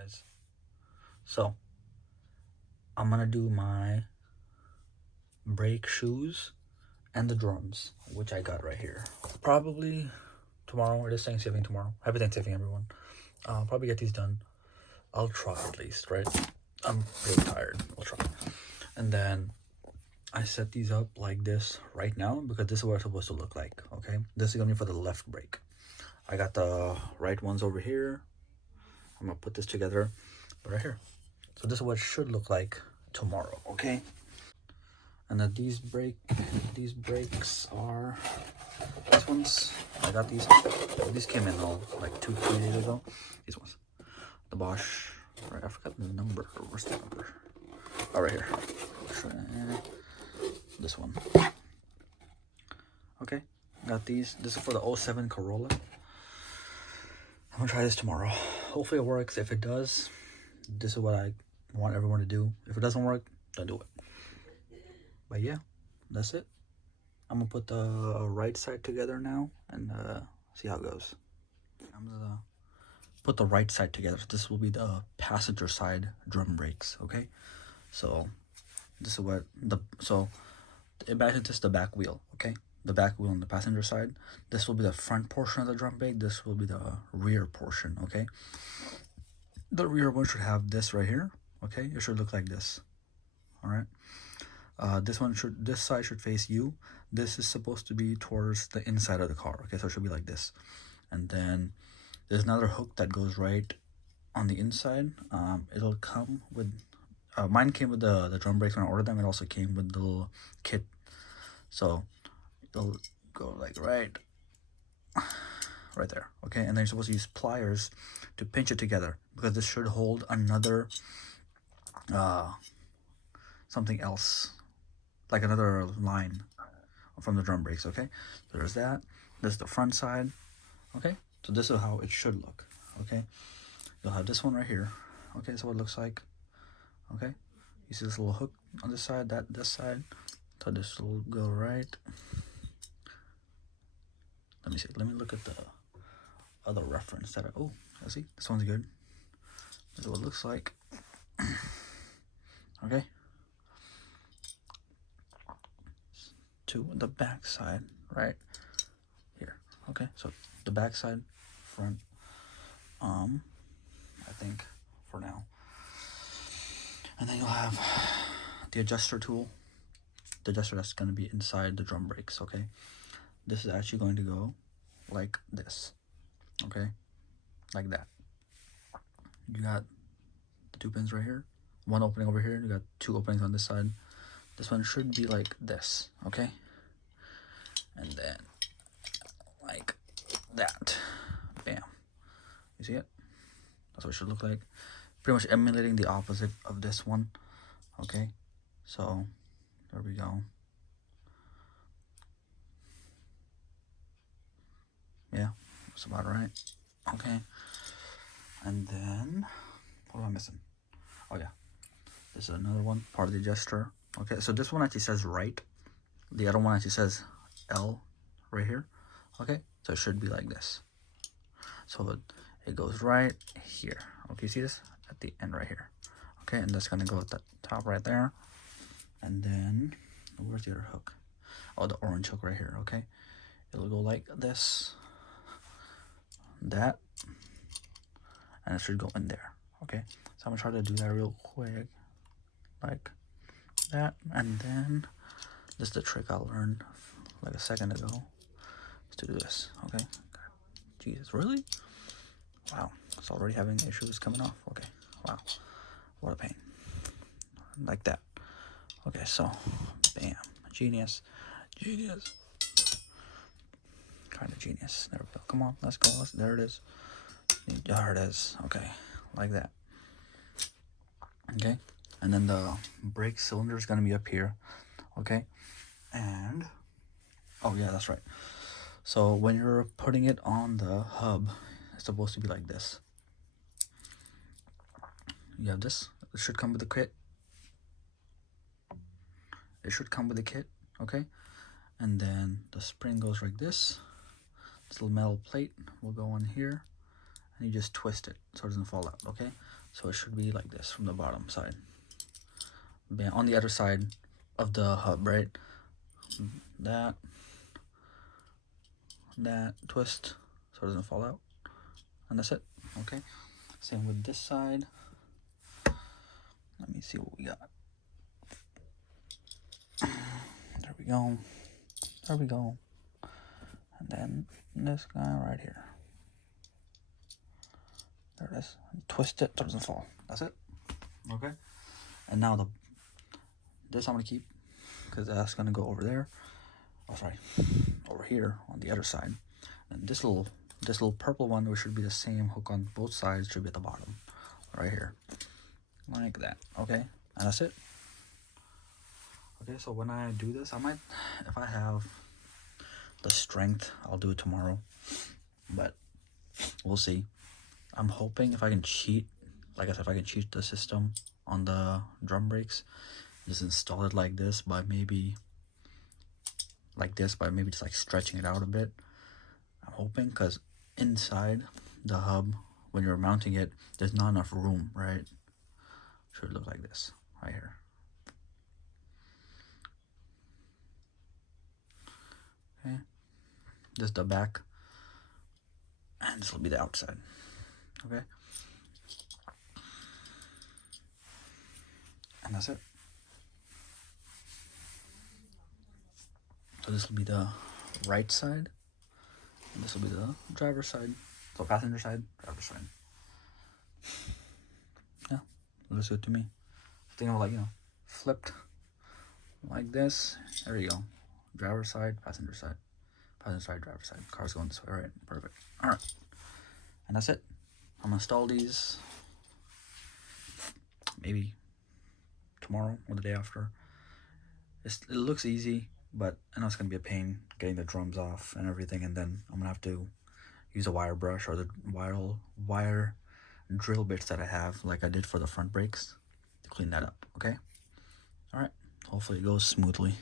guys. So I'm gonna do my brake shoes and the drums, which I got right here. Probably tomorrow. It is Thanksgiving tomorrow. Happy Thanksgiving, everyone. I'll probably get these done. I'll try at least, right? I'm pretty tired. I'll try. And then I set these up like this right now because this is what it's supposed to look like, okay? This is gonna be for the left brake. I got the right ones over here. I'm gonna put this together right here. So this is what it should look like tomorrow, okay? And then these brakes are these ones. I got these. These came in all like 2-3 days ago. These ones, the Bosch. Right, I forgot the number. Where's the number? Oh, right here. This one. Okay, got these. This is for the '07 Corolla. I'm gonna try this tomorrow. Hopefully it works. If it does, this is what I want everyone to do. If it doesn't work, don't do it. But yeah, that's it. I'm gonna put the right side together now and see how it goes. I'm gonna put the right side together. This will be the passenger side drum brakes, okay? So this is what imagine this the back wheel, okay? The back wheel on the passenger side. This will be the front portion of the drum brake. This will be the rear portion, okay? The rear one should have this right here, okay? It should look like this, all right? This side should face you. This is supposed to be towards the inside of the car, okay? So it should be like this. And then there's another hook that goes right on the inside. It'll come with, mine came with the drum brakes when I ordered them. It also came with the little kit. So it'll go like right there, okay? And then you're supposed to use pliers to pinch it together because this should hold another, something else, like another line from the drum brakes, okay? So there's that. This is the front side, okay? So this is how it should look, okay? You'll have this one right here, okay? So what it looks like, okay? You see this little hook on this side, this side. So this will go right. Let me see. Let me look at the other reference that oh, let's see. This one's good. This is what it looks like. Okay. To the back side, right here. Okay, so the back side, front, I think for now. And then you'll have the adjuster tool. The adjuster that's going to be inside the drum brakes, okay? This is actually going to go like this, okay? Like that. You got the 2 pins right here. One opening over here. You got 2 openings on this side. This one should be like this, okay? And then like that. Bam. You see it? That's what it should look like. Pretty much emulating the opposite of this one, okay? So there we go. Yeah, that's about right. Okay. And then what am I missing? Oh yeah, this is another one, part of the adjuster. Okay, so this one actually says right. The other one actually says L right here. Okay, so it should be like this. So it goes right here. Okay, you see this at the end right here. Okay, and that's gonna go at the top right there. And then where's the other hook? Oh, the orange hook right here. Okay, it'll go like this, that, and it should go in there. Okay, so I'm gonna try to do that real quick, like that. And then this is the trick I learned like a second ago, is to do this. Okay, Jesus, really? Wow, it's already having issues coming off. Okay, wow, what a pain. Like that. Okay, so bam, genius, kind of genius. There we go. Come on, let's go. There it is. There it is. Okay, like that. Okay, and then the brake cylinder is gonna be up here. Okay, and oh yeah, that's right. So when you're putting it on the hub, it's supposed to be like this. You have this. It should come with the kit. It should come with the kit, okay? And then the spring goes like this. This little metal plate will go on here, and you just twist it so it doesn't fall out, okay? So it should be like this from the bottom side. On the other side of the hub, right? That twist so it doesn't fall out. And that's it. Okay. Same with this side. Let me see what we got. There we go. There we go. And then this guy right here. There it is. Twist it so it doesn't fall. That's it. Okay. And now this I'm gonna keep because that's gonna go over there. Oh, sorry, over here on the other side. And this little purple one, which should be the same hook on both sides, should be at the bottom, right here, like that. Okay, and that's it. Okay, so when I do this, I might, if I have the strength, I'll do it tomorrow, but we'll see. I'm hoping if I can cheat, like I said, if I can cheat the system on the drum brakes, just install it like this by maybe just like stretching it out a bit. I'm hoping, because inside the hub, when you're mounting it, there's not enough room, right? Should look like this right here. Okay, this is the back, and this will be the outside. Okay, and that's it. So this will be the right side, and this will be the driver's side. So passenger side, driver's side. Yeah, looks good to me. Think of like, flipped like this. There you go. Driver's side, passenger side, driver's side. Car's going this way. All right, perfect. All right, and that's it. I'm gonna install these maybe tomorrow or the day after. It looks easy, but I know it's gonna be a pain getting the drums off and everything, and then I'm gonna have to use a wire brush or the wire drill bits that I have, like I did for the front brakes, to clean that up. Okay. All right, hopefully it goes smoothly.